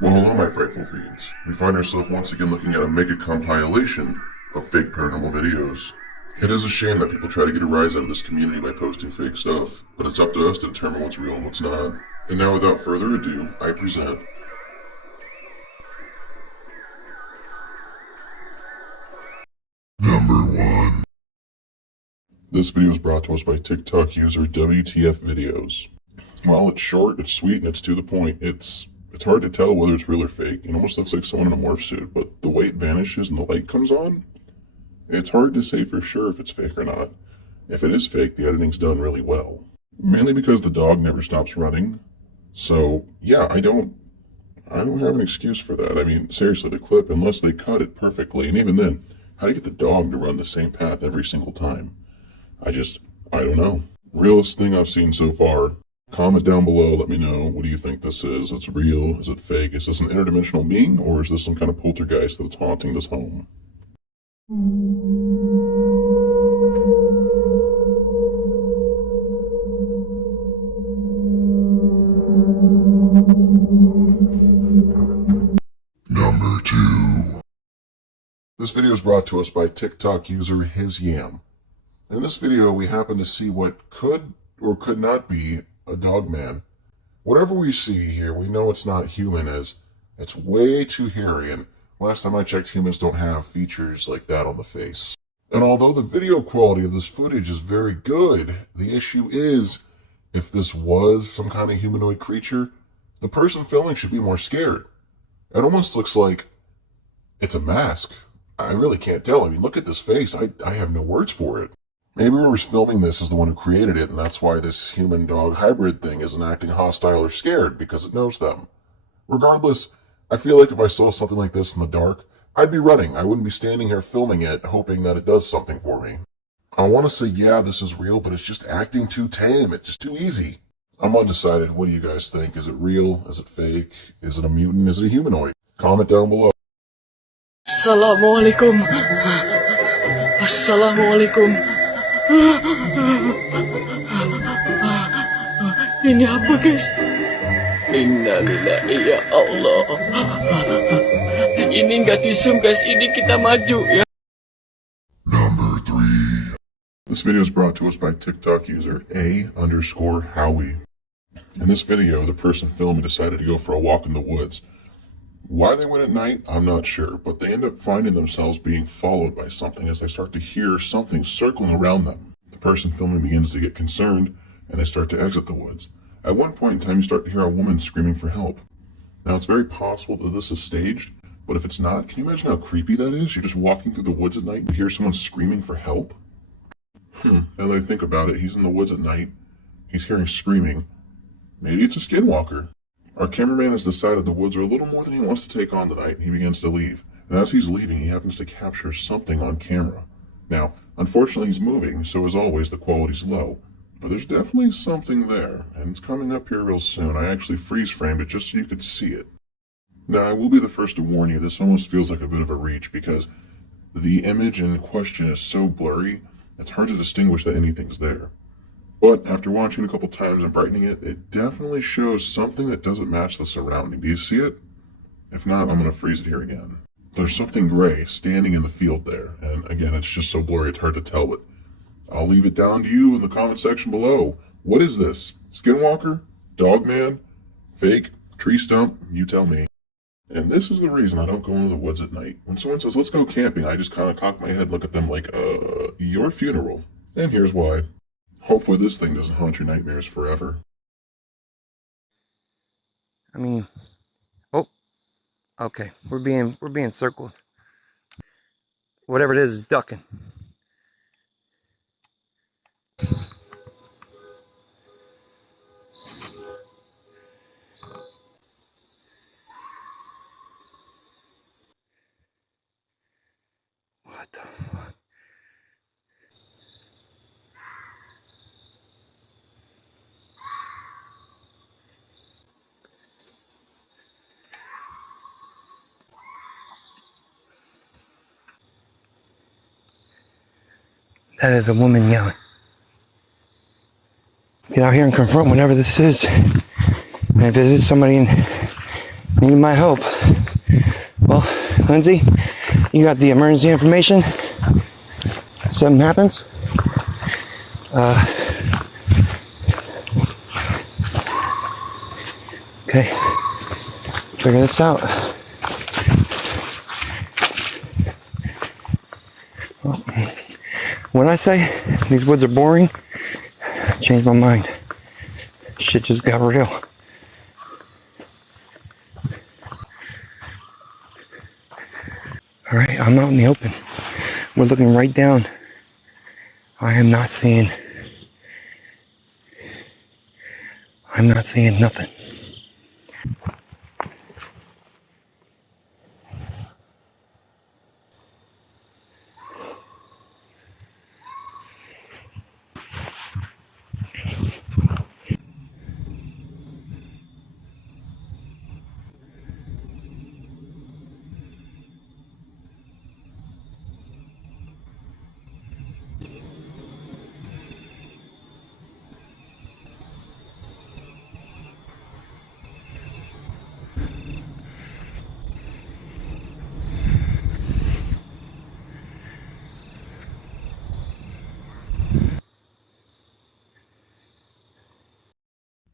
Well, hello, my frightful fiends. We find ourselves once again looking at a mega compilation of fake paranormal videos. It is a shame that people try to get a rise out of this community by posting fake stuff, but it's up to us to determine what's real and what's not. And now, without further ado, I present Number 1. This video is brought to us by TikTok user WTF Videos. While it's short, it's sweet, and it's to the point, it's hard to tell whether it's real or fake. It almost looks like someone in a morph suit, but the way it vanishes and the light comes on, it's hard to say for sure if it's fake or not. If it is fake, the editing's done really well. Mainly because the dog never stops running. So, yeah, I don't have an excuse for that. I mean, seriously, the clip, unless they cut it perfectly, and even then, how do you get the dog to run the same path every single time? I don't know. Realest thing I've seen so far. Comment down below, let me know, what do you think this is? Is it real? Is it fake? Is this an interdimensional being, or is this some kind of poltergeist that's haunting this home? Number 2. This video is brought to us by TikTok user HisYam. In this video, we happen to see what could or could not be a dog man. Whatever we see here, we know it's not human, as it's way too hairy, and last time I checked, humans don't have features like that on the face. And although the video quality of this footage is very good, the issue is, if this was some kind of humanoid creature, the person filming should be more scared. It almost looks like it's a mask. I really can't tell. I mean, look at this face. I have no words for it. Maybe whoever's filming this is the one who created it, and that's why this human-dog hybrid thing isn't acting hostile or scared, because it knows them. Regardless, I feel like if I saw something like this in the dark, I'd be running. I wouldn't be standing here filming it, hoping that it does something for me. I want to say, yeah, this is real, but it's just acting too tame. It's just too easy. I'm undecided. What do you guys think? Is it real? Is it fake? Is it a mutant? Is it a humanoid? Comment down below. Assalamualaikum. Assalamualaikum. Ini apa, guys? Innalillahi ya Allah. Ini nggak disum, guys. Ini kita maju ya. Number 3. This video is brought to us by TikTok user A_Howie. In this video, the person filming decided to go for a walk in the woods. Why they went at night, I'm not sure, but they end up finding themselves being followed by something as they start to hear something circling around them. The person filming begins to get concerned, and they start to exit the woods. At one point in time, you start to hear a woman screaming for help. Now, it's very possible that this is staged, but if it's not, can you imagine how creepy that is? You're just walking through the woods at night and you hear someone screaming for help? Now that I think about it, he's in the woods at night, he's hearing screaming. Maybe it's a skinwalker. Our cameraman has decided the woods are a little more than he wants to take on tonight, and he begins to leave. And as he's leaving, he happens to capture something on camera. Now, unfortunately, he's moving, so as always, the quality's low. But there's definitely something there, and it's coming up here real soon. I actually freeze-framed it just so you could see it. Now, I will be the first to warn you, this almost feels like a bit of a reach, because the image in question is so blurry, it's hard to distinguish that anything's there. But after watching it a couple times and brightening it, it definitely shows something that doesn't match the surrounding. Do you see it? If not, I'm going to freeze it here again. There's something gray standing in the field there, and again, it's just so blurry it's hard to tell, but I'll leave it down to you in the comment section below. What is this? Skinwalker? Dogman? Fake? Tree stump? You tell me. And this is the reason I don't go into the woods at night. When someone says, let's go camping, I just kind of cock my head and look at them like, your funeral. And here's why. Hopefully this thing doesn't haunt your nightmares forever. I mean, oh, okay, we're being circled. Whatever it is ducking. What the fuck? That is a woman yelling. Get out here and confront whatever this is. And if it is somebody Need my help. Well, Lindsay, you got the emergency information. Something happens. Okay, figure this out. Well, when I say these woods are boring, I changed my mind. Shit just got real. All right, I'm out in the open. We're looking right down. I am not seeing. I'm not seeing nothing.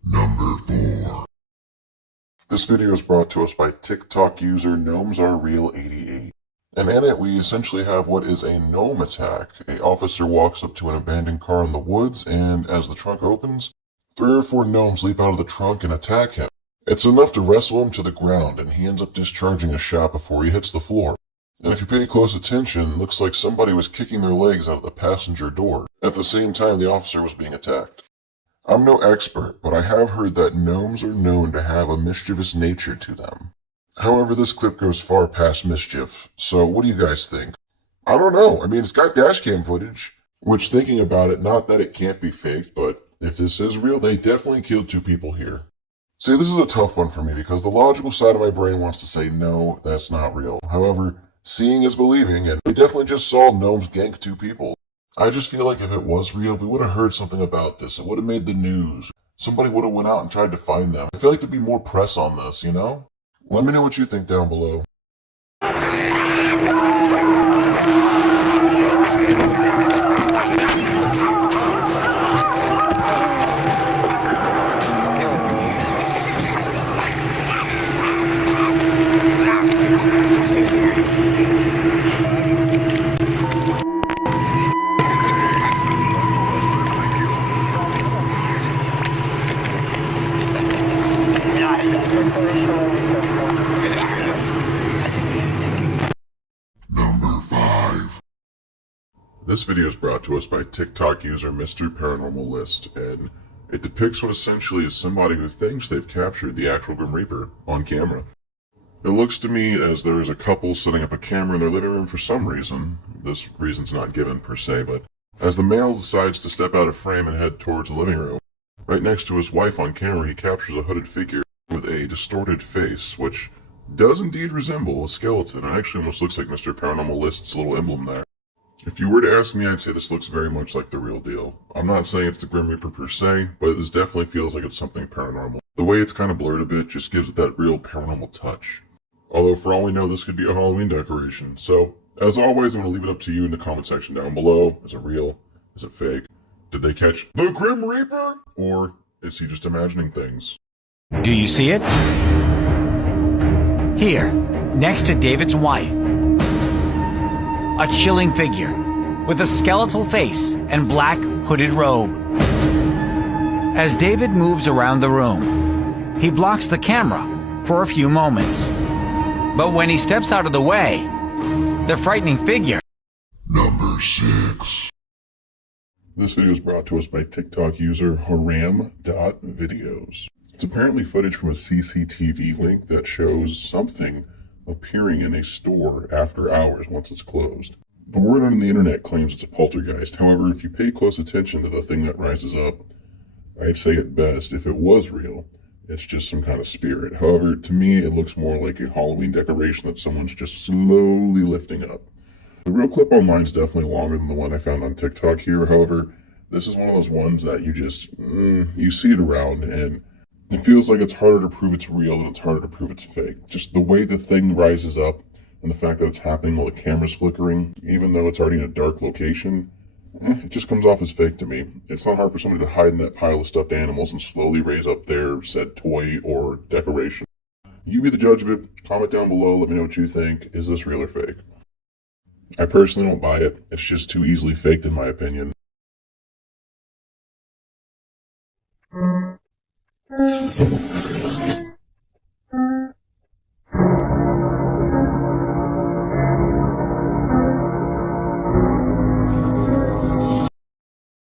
Number 4. This video is brought to us by TikTok user GnomesAreReal88. And in it, we essentially have what is a gnome attack. An officer walks up to an abandoned car in the woods, and as the trunk opens, 3 or 4 gnomes leap out of the trunk and attack him. It's enough to wrestle him to the ground, and he ends up discharging a shot before he hits the floor. And if you pay close attention, it looks like somebody was kicking their legs out of the passenger door at the same time the officer was being attacked. I'm no expert, but I have heard that gnomes are known to have a mischievous nature to them. However, this clip goes far past mischief, so what do you guys think? I don't know. I mean, it's got dashcam footage, which, thinking about it, not that it can't be faked, but if this is real, they definitely killed 2 people here. See, this is a tough one for me because the logical side of my brain wants to say, no, that's not real. However, seeing is believing, and we definitely just saw gnomes gank 2 people. I just feel like if it was real, we would have heard something about this. It would have made the news. Somebody would have went out and tried to find them. I feel like there'd be more press on this, you know? Let me know what you think down below. Number 5. This video is brought to us by TikTok user Mr. Paranormal List, and it depicts what essentially is somebody who thinks they've captured the actual Grim Reaper on camera. It looks to me as there is a couple setting up a camera in their living room for some reason. This reason's not given per se, but as the male decides to step out of frame and head towards the living room, right next to his wife on camera, he captures a hooded figure with a distorted face, which does indeed resemble a skeleton. It actually almost looks like Mr. Paranormal List's little emblem there. If you were to ask me, I'd say this looks very much like the real deal. I'm not saying it's the Grim Reaper per se, but this definitely feels like it's something paranormal. The way it's kind of blurred a bit just gives it that real paranormal touch. Although for all we know, this could be a Halloween decoration. So, as always, I'm going to leave it up to you in the comment section down below. Is it real? Is it fake? Did they catch the Grim Reaper? Or is he just imagining things? Do you see it? Here, next to David's wife. A chilling figure with a skeletal face and black hooded robe. As David moves around the room, he blocks the camera for a few moments. But when he steps out of the way, the frightening figure. Number 6. This video is brought to us by TikTok user haram.videos. It's apparently footage from a CCTV link that shows something appearing in a store after hours once it's closed. The word on the internet claims it's a poltergeist. However, if you pay close attention to the thing that rises up, I'd say at best, if it was real, it's just some kind of spirit. However, to me, it looks more like a Halloween decoration that someone's just slowly lifting up. The real clip online is definitely longer than the one I found on TikTok here. However, this is one of those ones that you just, you see it around, and It feels like it's harder to prove it's real than it's harder to prove it's fake. Just the way the thing rises up and the fact that it's happening while the camera's flickering, even though it's already in a dark location, it just comes off as fake to me. It's not hard for somebody to hide in that pile of stuffed animals and slowly raise up their said toy or decoration. You be the judge of it. Comment down below. Let me know what you think. Is this real or fake? I personally don't buy it. It's just too easily faked in my opinion.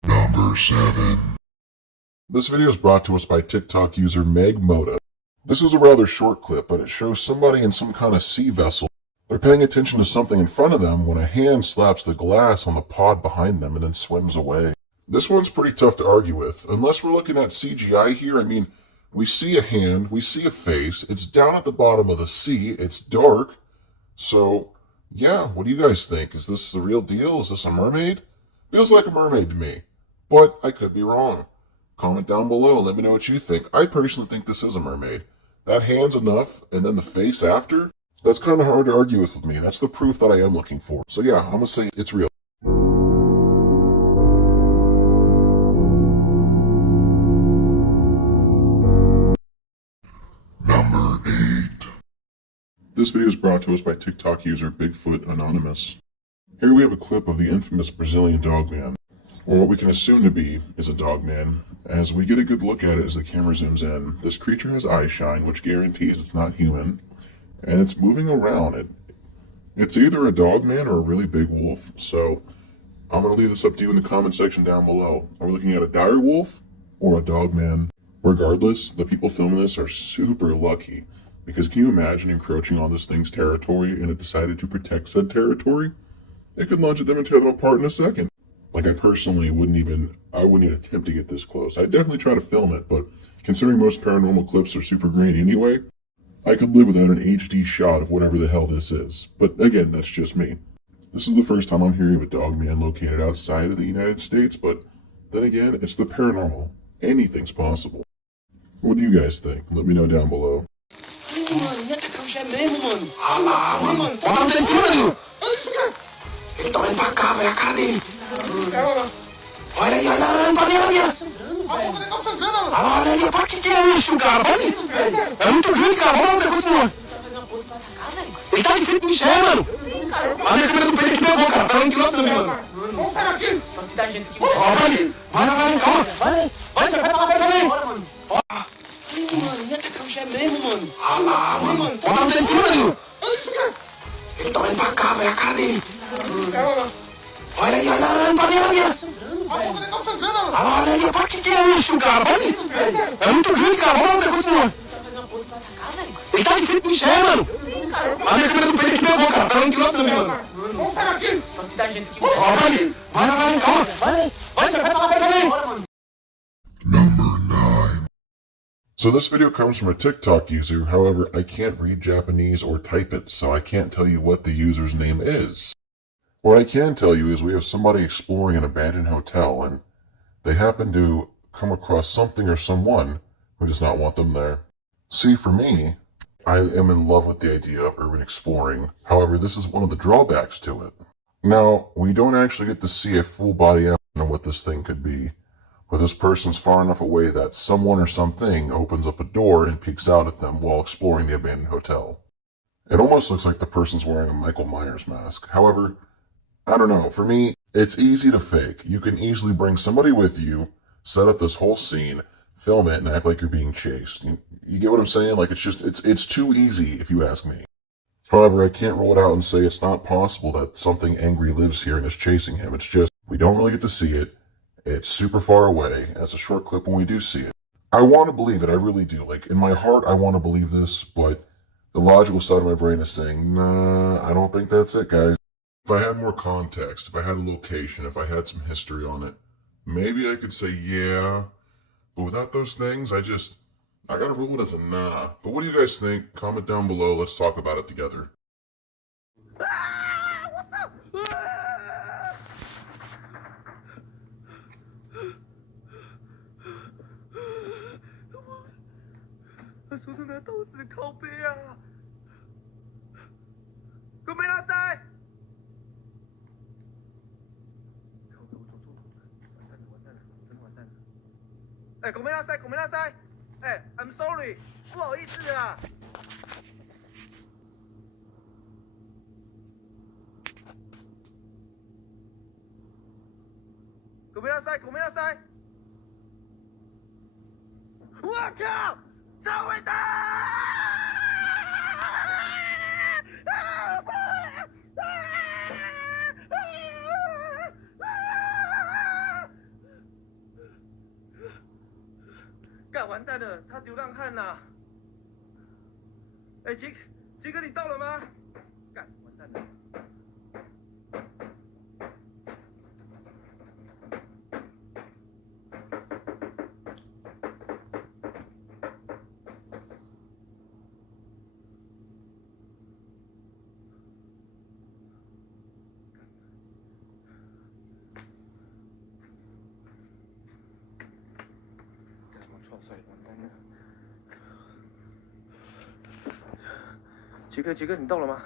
Number 7. This video is brought to us by TikTok user Meg Moda. This is a rather short clip, but it shows somebody in some kind of sea vessel. They're paying attention to something in front of them when a hand slaps the glass on the pod behind them and then swims away. This one's pretty tough to argue with. Unless we're looking at CGI here, I mean, we see a hand, we see a face, it's down at the bottom of the sea, it's dark. So, yeah, what do you guys think? Is this the real deal? Is this a mermaid? Feels like a mermaid to me, but I could be wrong. Comment down below and let me know what you think. I personally think this is a mermaid. That hand's enough, and then the face after? That's kind of hard to argue with me. That's the proof that I am looking for. So yeah, I'm gonna say it's real. Number 8. This video is brought to us by TikTok user Bigfoot Anonymous. Here we have a clip of the infamous Brazilian dogman, or what we can assume to be is a dogman. As we get a good look at it as the camera zooms in, this creature has eye shine, which guarantees it's not human, and it's moving around. It's either a dogman or a really big wolf, so I'm going to leave this up to you in the comment section down below. Are we looking at a dire wolf or a dogman? Regardless, the people filming this are super lucky, because can you imagine encroaching on this thing's territory and it decided to protect said territory? It could lunge at them and tear them apart in a second. Like, I personally wouldn't even attempt to get this close. I'd definitely try to film it, but considering most paranormal clips are super grainy anyway, I could live without an HD shot of whatever the hell this is. But again, that's just me. This is the first time I'm hearing of a dogman located outside of the United States, but then again, it's the paranormal. Anything's possible. What do you guys think? Let me know down below. Mano, ia atacar o Jé mesmo, mano. Ah lá, mano. Bota você em cima, Danilo. Ele tá olhando pra cá, velho, a cara dele. Olha aí, olha pra mim, olha ali. Olha lá, olha ali. Pra que é isso, cara? Olha. É muito grande, cara. Olha outra coisa, mano. Ele tá de frente do Jé, mano. A minha câmera do peito que pegou, cara. Tá lá em quilômetro também, mano. Vamos sair daqui. Só que dá gente aqui. Ó, vai, calma. Vai pra lá também. Mano, ia atacar o Jé mesmo, mano. Ah lá, mano. Bota você em cima, Danilo. Ele tá olhando pra cá, velho, a cara dele. Olha aí, olha pra mim, olha ali. Olha lá, olha ali. Pra que é isso, cara? Olha. É muito grande, cara. Olha outra coisa, mano. Ele tá de frente do Jé, mano. A minha câmera do peito que pegou, cara. Tá lá em quilômetro também, mano. Vamos sair daqui. Só que dá gente aqui. Ó, vai, calma. Vai pra lá também. Number 9. So this video comes from a TikTok user, however, I can't read Japanese or type it, so I can't tell you what the user's name is. What I can tell you is we have somebody exploring an abandoned hotel, and they happen to come across something or someone who does not want them there. See, for me, I am in love with the idea of urban exploring. However, this is one of the drawbacks to it. Now, we don't actually get to see a full body out of what this thing could be, but this person's far enough away that someone or something opens up a door and peeks out at them while exploring the abandoned hotel. It almost looks like the person's wearing a Michael Myers mask. However, I don't know, for me, it's easy to fake. You can easily bring somebody with you, set up this whole scene, film it, and act like you're being chased. You get what I'm saying? Like, it's too easy, if you ask me. However, I can't roll it out and say it's not possible that something angry lives here and is chasing him. It's just, we don't really get to see it. It's super far away, and it's a short clip when we do see it. I want to believe it, I really do. Like, in my heart, I want to believe this, but the logical side of my brain is saying, nah, I don't think that's it, guys. If I had more context, if I had a location, if I had some history on it, maybe I could say yeah, but without those things, I gotta rule it as a nah. But what do you guys think? Comment down below, let's talk about it together. 叔叔的豆子靠背啊！ごめんなさい。靠背，我走错路了，完蛋了，完蛋了，真的完蛋了。哎，ごめんなさい，ごめんなさい。哎，I'm sorry，不好意思啊。ごめんなさい，ごめんなさい。我靠，超伟大！干完蛋了，他流浪汉呐！哎，杰哥，你到了吗？干完蛋了！完蛋了！杰哥，你到了吗？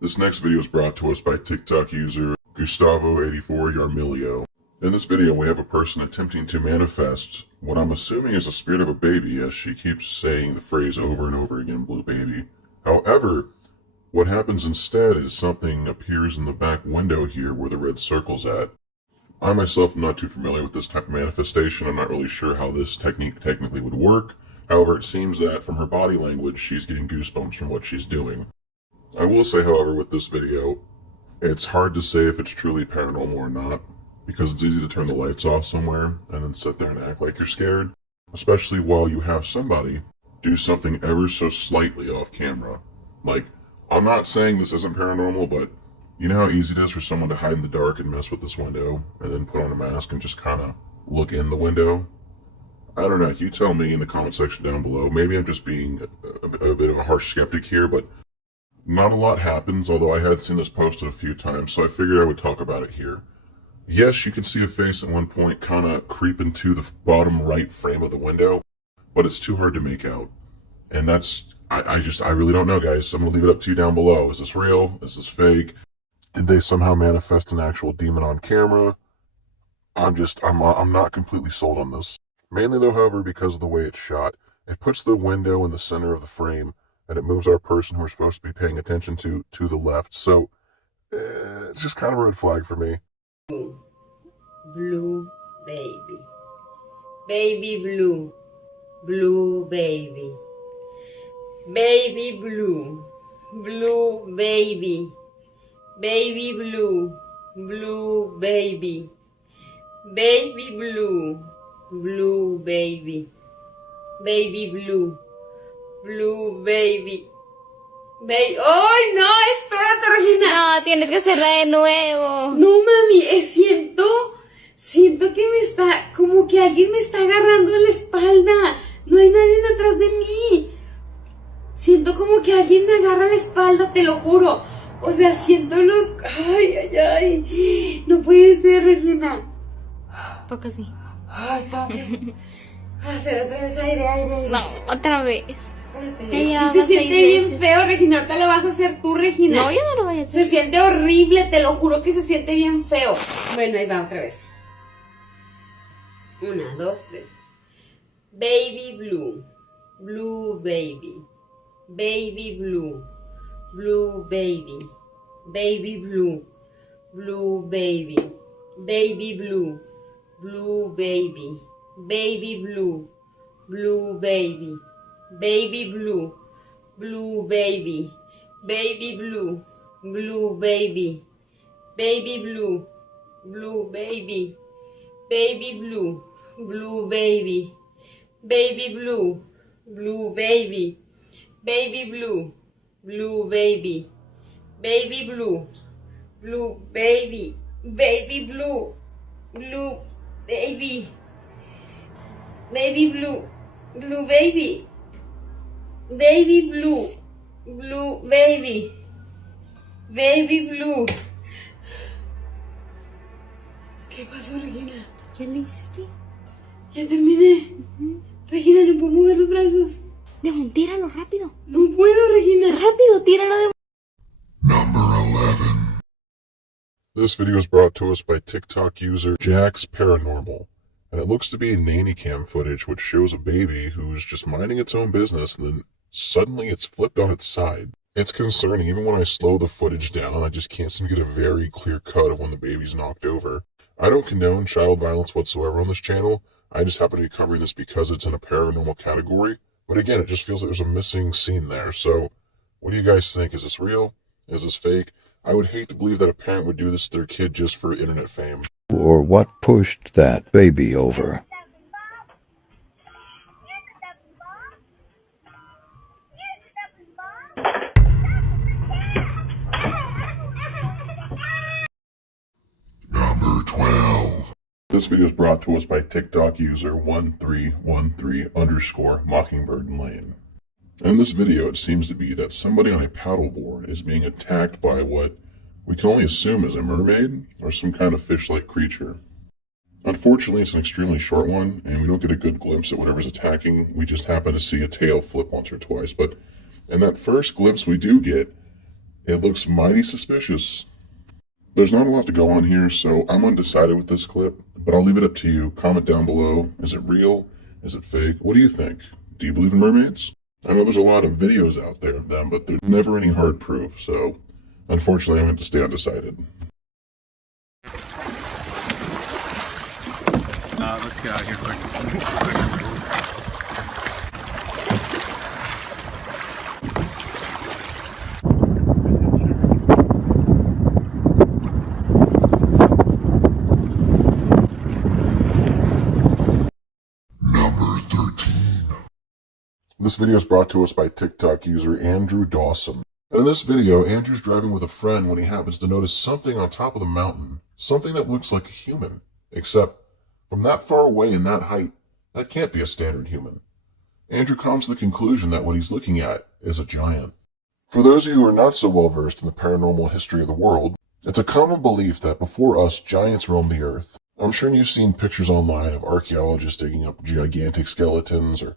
This next video is brought to us by TikTok user Gustavo84 Yarmilio. In this video, we have a person attempting to manifest what I'm assuming is the spirit of a baby, as she keeps saying the phrase over and over again, blue baby. However, what happens instead is something appears in the back window here where the red circle's at. I myself am not too familiar with this type of manifestation. I'm not really sure how this technique technically would work. However, it seems that from her body language, she's getting goosebumps from what she's doing. I will say, however, with this video, it's hard to say if it's truly paranormal or not, because it's easy to turn the lights off somewhere and then sit there and act like you're scared, especially while you have somebody do something ever so slightly off camera. Like, I'm not saying this isn't paranormal, but you know how easy it is for someone to hide in the dark and mess with this window, and then put on a mask and just kind of look in the window? I don't know, you tell me in the comment section down below. Maybe I'm just being a bit of a harsh skeptic here, but not a lot happens, although I had seen this posted a few times, so I figured I would talk about it here. Yes, you can see a face at one point kind of creep into the bottom right frame of the window, but it's too hard to make out. And that's, I really don't know, guys. I'm going to leave it up to you down below. Is this real? Is this fake? Did they somehow manifest an actual demon on camera? I'm not completely sold on this. Mainly though, however, because of the way it's shot. It puts the window in the center of the frame, and it moves our person who we're supposed to be paying attention to the left. So, it's just kind of a red flag for me. Blue baby. Baby blue. Blue baby. Baby blue. Blue baby. Baby blue. Blue baby. Baby blue. Blue baby. Baby blue. Blue baby. ¡Ay, no! Espérate, Regina. No, tienes que hacerla de nuevo. No, mami, siento que me está, como que alguien me está agarrando en la espalda. No hay nadie atrás de mí. Siento como que alguien me agarra la espalda, te lo juro. O sea, siento los... Ay. No puede ser, Regina. Poco sí. Ay, papi. Hacer otra vez aire. No, otra vez. Es que se siente bien feo, Regina. Ahorita lo vas a hacer tú, Regina. No, yo no lo voy a hacer. Se siente horrible, te lo juro que se siente bien feo. Bueno, ahí va otra vez. 1, 2, 3. Baby blue. Blue baby. Baby blue. Blue baby. Baby blue. Blue baby. Baby blue. Blue baby. Baby blue. Blue baby. Baby blue. Blue baby. Baby blue. Blue baby. Baby blue. Blue baby. Baby blue. Blue baby. Baby blue. Blue baby. Baby blue. Blue baby. Baby blue. Blue baby. Baby blue. Blue baby. Baby blue. Blue baby. Baby blue. Blue baby. Baby blue. ¿Qué pasó, Regina? ¿Qué le hiciste? Ya terminé. Regina, no puedo mover los brazos. Demon, tíralo rápido. No puedo, Regina. Rápido, tíralo, Demon. Number 11. This video is brought to us by TikTok user Jack's Paranormal, and it looks to be nanny cam footage which shows a baby who's just minding its own business and then suddenly it's flipped on its side. It's concerning. Even when I slow the footage down, I just can't seem to get a very clear cut of when the baby's knocked over. I don't condone child violence whatsoever on this channel. I just happen to be covering this because it's in a paranormal category. But again, it just feels like there's a missing scene there. So, what do you guys think? Is this real? Is this fake? I would hate to believe that a parent would do this to their kid just for internet fame. Or what pushed that baby over? Number 12. This video is brought to us by TikTok user 1313_Mockingbird Lane. In this video, it seems to be that somebody on a paddleboard is being attacked by what we can only assume is a mermaid or some kind of fish-like creature. Unfortunately, it's an extremely short one, and we don't get a good glimpse at whatever's attacking. We just happen to see a tail flip once or twice. But in that first glimpse we do get, it looks mighty suspicious. There's not a lot to go on here, so I'm undecided with this clip, but I'll leave it up to you. Comment down below. Is it real? Is it fake? What do you think? Do you believe in mermaids? I know there's a lot of videos out there of them, but there's never any hard proof, so unfortunately I'm going to stay undecided. Let's get out of here quick. Number 13. This video is brought to us by TikTok user Andrew Dawson. And in this video, Andrew's driving with a friend when he happens to notice something on top of the mountain. Something that looks like a human. Except, from that far away and that height, that can't be a standard human. Andrew comes to the conclusion that what he's looking at is a giant. For those of you who are not so well versed in the paranormal history of the world, it's a common belief that before us, giants roamed the earth. I'm sure you've seen pictures online of archaeologists digging up gigantic skeletons or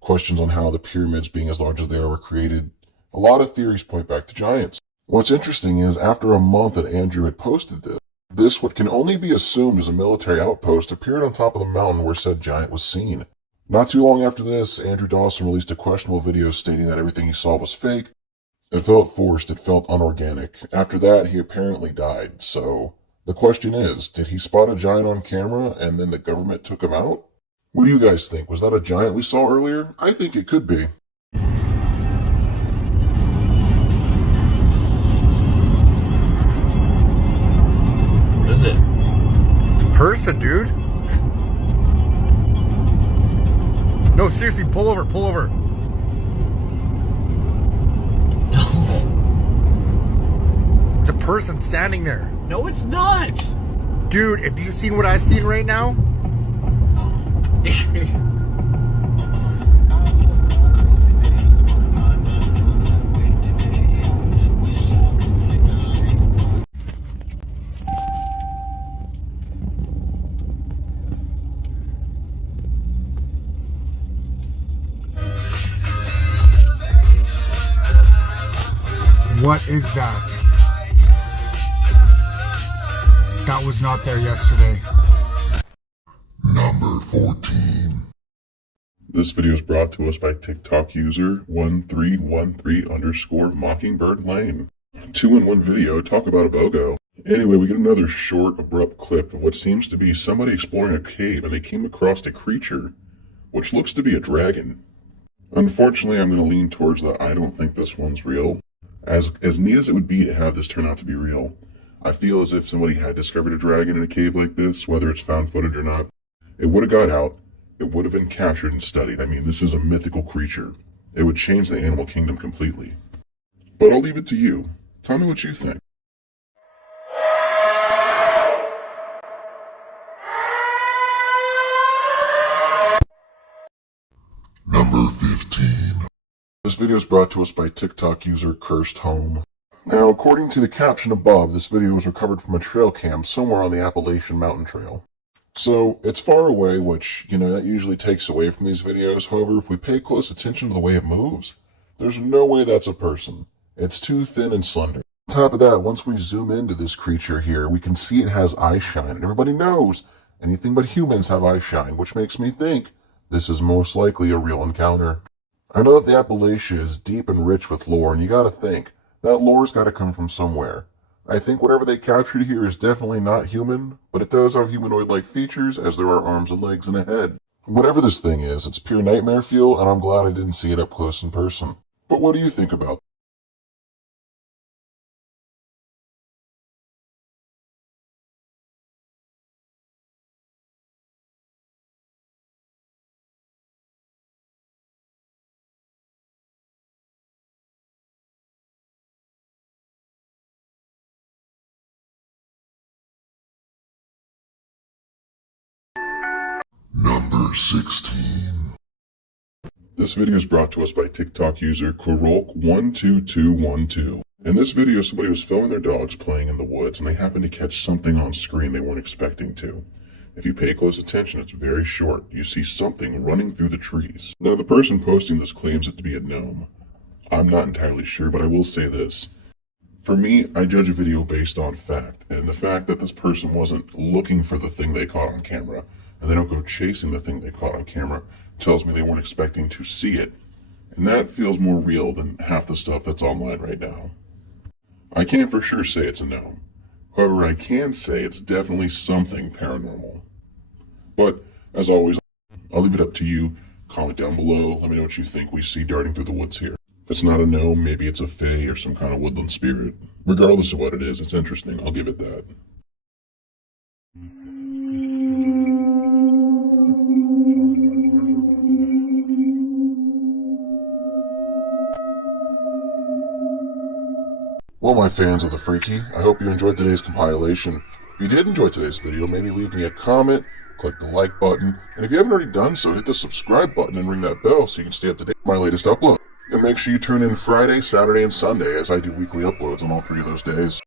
questions on how the pyramids being as large as they are were created. A lot of theories point back to giants. What's interesting is after a month that Andrew had posted this, what can only be assumed is a military outpost, appeared on top of the mountain where said giant was seen. Not too long after this, Andrew Dawson released a questionable video stating that everything he saw was fake. It felt forced, it felt unorganic. After that, he apparently died. So, the question is, did he spot a giant on camera and then the government took him out? What do you guys think? Was that a giant we saw earlier? I think it could be. What is it? It's a person, dude. No, seriously, pull over, pull over. No. It's a person standing there. No, it's not. Dude, have you seen what I've seen right now? What is that? That was not there yesterday. Number 14. This video is brought to us by TikTok user 1313_Mockingbird Lane. 2-in-1 video, talk about a BOGO. Anyway, we get another short, abrupt clip of what seems to be somebody exploring a cave and they came across a creature, which looks to be a dragon. Unfortunately, I'm going to lean towards the I don't think this one's real. As neat as it would be to have this turn out to be real, I feel as if somebody had discovered a dragon in a cave like this, whether it's found footage or not, it would have got out, it would have been captured and studied. I mean, this is a mythical creature. It would change the animal kingdom completely. But I'll leave it to you. Tell me what you think. Number 15. This video is brought to us by TikTok user Cursed Home. Now, according to the caption above, this video was recovered from a trail cam somewhere on the Appalachian Mountain Trail. So it's far away, which, that usually takes away from these videos. However, if we pay close attention to the way it moves, there's no way that's a person. It's too thin and slender. On top of that, once we zoom into this creature here, we can see it has eye shine. And everybody knows anything but humans have eye shine, which makes me think this is most likely a real encounter. I know that the Appalachia is deep and rich with lore, and you gotta think, that lore's gotta come from somewhere. I think whatever they captured here is definitely not human, but it does have humanoid-like features as there are arms and legs and a head. Whatever this thing is, it's pure nightmare fuel, and I'm glad I didn't see it up close in person. But what do you think about it? Number 16. This video is brought to us by TikTok user Korolk12212. In this video, somebody was filming their dogs playing in the woods, and they happened to catch something on screen they weren't expecting to. If you pay close attention, it's very short. You see something running through the trees. Now, the person posting this claims it to be a gnome. I'm not entirely sure, but I will say this. For me, I judge a video based on fact, and the fact that this person wasn't looking for the thing they caught on camera, and they don't go chasing the thing they caught on camera, tells me they weren't expecting to see it. And that feels more real than half the stuff that's online right now. I can't for sure say it's a gnome. However, I can say it's definitely something paranormal. But, as always, I'll leave it up to you. Comment down below, let me know what you think we see darting through the woods here. If it's not a gnome, maybe it's a fae or some kind of woodland spirit. Regardless of what it is, it's interesting, I'll give it that. Well, my fans of the freaky, I hope you enjoyed today's compilation. If you did enjoy today's video, maybe leave me a comment, click the like button, and if you haven't already done so, hit the subscribe button and ring that bell so you can stay up to date with my latest upload. And make sure you tune in Friday, Saturday, and Sunday as I do weekly uploads on all 3 of those days.